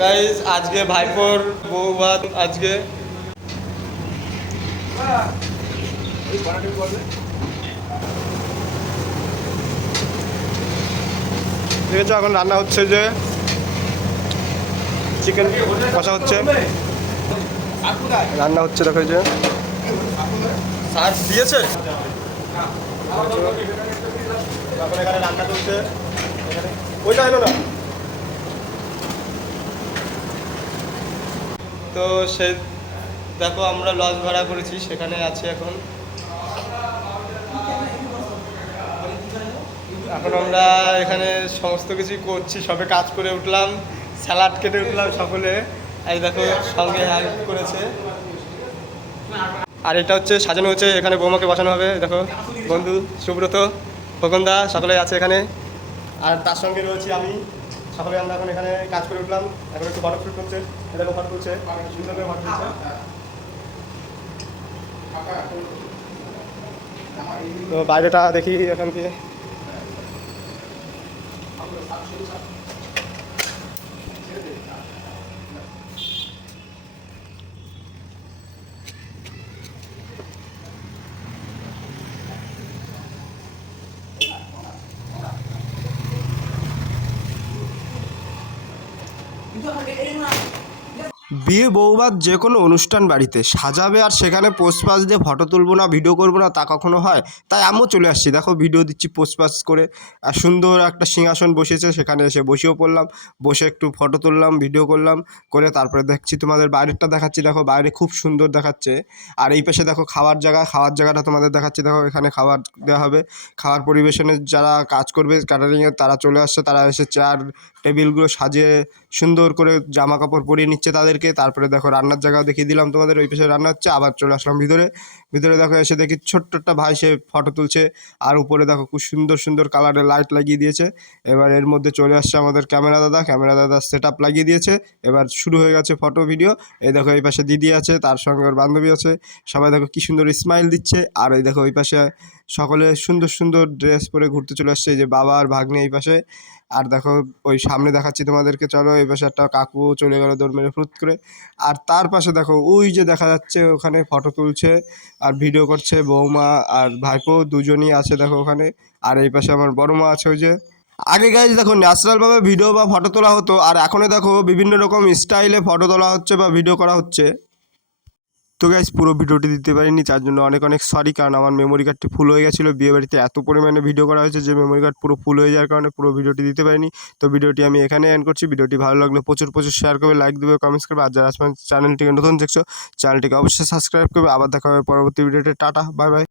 Guys আজকে ভাইপোর বউ ভাত আজকে ঠিক আছে। এখন রান্না হচ্ছে যে চিকেন কষা হচ্ছে, রান্না হচ্ছে। দেখো যে স্যার দিয়েছে, এখন এখানে রান্না চলছে। ওইটা হলো না তো সে দেখো আমরা লজ ভাড়া করেছি, সেখানে আছি এখন। এখন আমরা এখানে সমস্ত কিছুই করছি, সবে কাজ করে উঠলাম, স্যালাড কেটে উঠলাম সকলে। এই দেখো সঙ্গে হেল্প করেছে। আর এটা হচ্ছে সাজানো হচ্ছে, এখানে বৌমাকে বসানো হবে। দেখো বন্ধু সুব্রত, খোকনদা সকলে আছে এখানে, আর তার সঙ্গে রয়েছি আমি। সকলে আমরা এখন এখানে কাজ করে উঠলাম। এখন একটু ফটো শুট করছে, দেখো ফটো তুলছে, সুন্দর করে ফটো তুলছে। তো বাইরেটা দেখি এখান থেকে। বিয়ে বৌভাত যে কোনো অনুষ্ঠান বাড়িতে সাজাবে আর সেখানে পোস্ট পাস দিয়ে ফটো তুলবো না, ভিডিও করবো না, তা কখনো হয়? তাই আমিও চলে আসছি, দেখো ভিডিও দিচ্ছি পোস্ট পাস করে। আর সুন্দর একটা সিংহাসন বসেছে, সেখানে এসে বসেও পড়লাম, বসে একটু ফটো তুললাম, ভিডিও করলাম, করে তারপরে দেখছি তোমাদের বাইরেরটা দেখাচ্ছি। দেখো বাইরে খুব সুন্দর দেখাচ্ছে। আর এই পাশে দেখো খাওয়ার জায়গা, খাওয়ার জায়গাটা তোমাদের দেখাচ্ছি। দেখো এখানে খাবার দেওয়া হবে, খাবার পরিবেশনের যারা কাজ করবে ক্যাটারিংয়ের তারা চলে আসছে, তারা এসে চেয়ার টেবিলগুলো সাজিয়ে সুন্দর করে জামা কাপড় পরিয়ে নিচ্ছে তাদেরকে। তারপরে দেখো রান্নার জায়গাও দেখিয়ে দিলাম তোমাদের, ওই পাশে রান্না হচ্ছে। আবার চলে আসলাম ভিতরে। ভিতরে দেখো এসে দেখি ছোট্ট একটা ভাই, সে ফটো তুলছে। আর উপরে দেখো খুব সুন্দর সুন্দর কালারের লাইট লাগিয়ে দিয়েছে। এবার এর মধ্যে চলে আসছে আমাদের ক্যামেরা দাদা, ক্যামেরা দাদা সেট আপ লাগিয়ে দিয়েছে। এবার শুরু হয়ে গেছে ফটো ভিডিও। এই দেখো এই পাশে দিদি আছে, তার সঙ্গে ওর বান্ধবী আছে, সবাই দেখো কি সুন্দর স্মাইল দিচ্ছে। আর এই দেখো ওই পাশে সকলে সুন্দর সুন্দর ড্রেস পরে ঘুরতে চলে আসছে, এই যে বাবা আর ভাগ্নে এই পাশে। আর দেখো ওই সামনে দেখাচ্ছি তোমাদেরকে, চলো। এই পাশে একটা কাকু চলে গেল দৌড় মেরে ফুট করে। আর তার পাশে দেখো ওই যে দেখা যাচ্ছে ওখানে ফটো তুলছে আর ভিডিও করছে বৌমা আর ভাইপো, দুজনই আছে দেখো ওখানে। আর এই পাশে আমার বড় মা আছে ওই যে। আগে গাইজ দেখো ন্যাচারালভাবে ভিডিও বা ফটো তোলা হতো, আর এখন দেখো বিভিন্ন রকম স্টাইলে ফটো তোলা হচ্ছে বা ভিডিও করা হচ্ছে। তো গাইজ পুরো ভিডিওটি দিতে পারিনি, তার জন্য অনেক অনেক সরি, কারণ আমার মেমোরি কার্ডটি ফুল হয়ে গেছিলো। বিয়েবাড়িতে এত পরিমাণে ভিডিও করা হয়েছে যে মেমোরি কার্ড পুরো ফুল হয়ে যাওয়ার কারণে পুরো ভিডিওটি দিতে পারিনি। তো ভিডিওটি আমি এখানে এন্ড করছি। ভিডিওটি ভালো লাগলে প্রচুর প্রচুর শেয়ার করবে, লাইক দেবে, কমেন্টস করবে। আর যারা চ্যানেলটিকে নতুন দেখছো চ্যানেলটিকে অবশ্যই সাবস্ক্রাইব করবে। আবার দেখা হবে পরবর্তী ভিডিওতে। Tata, bye bye.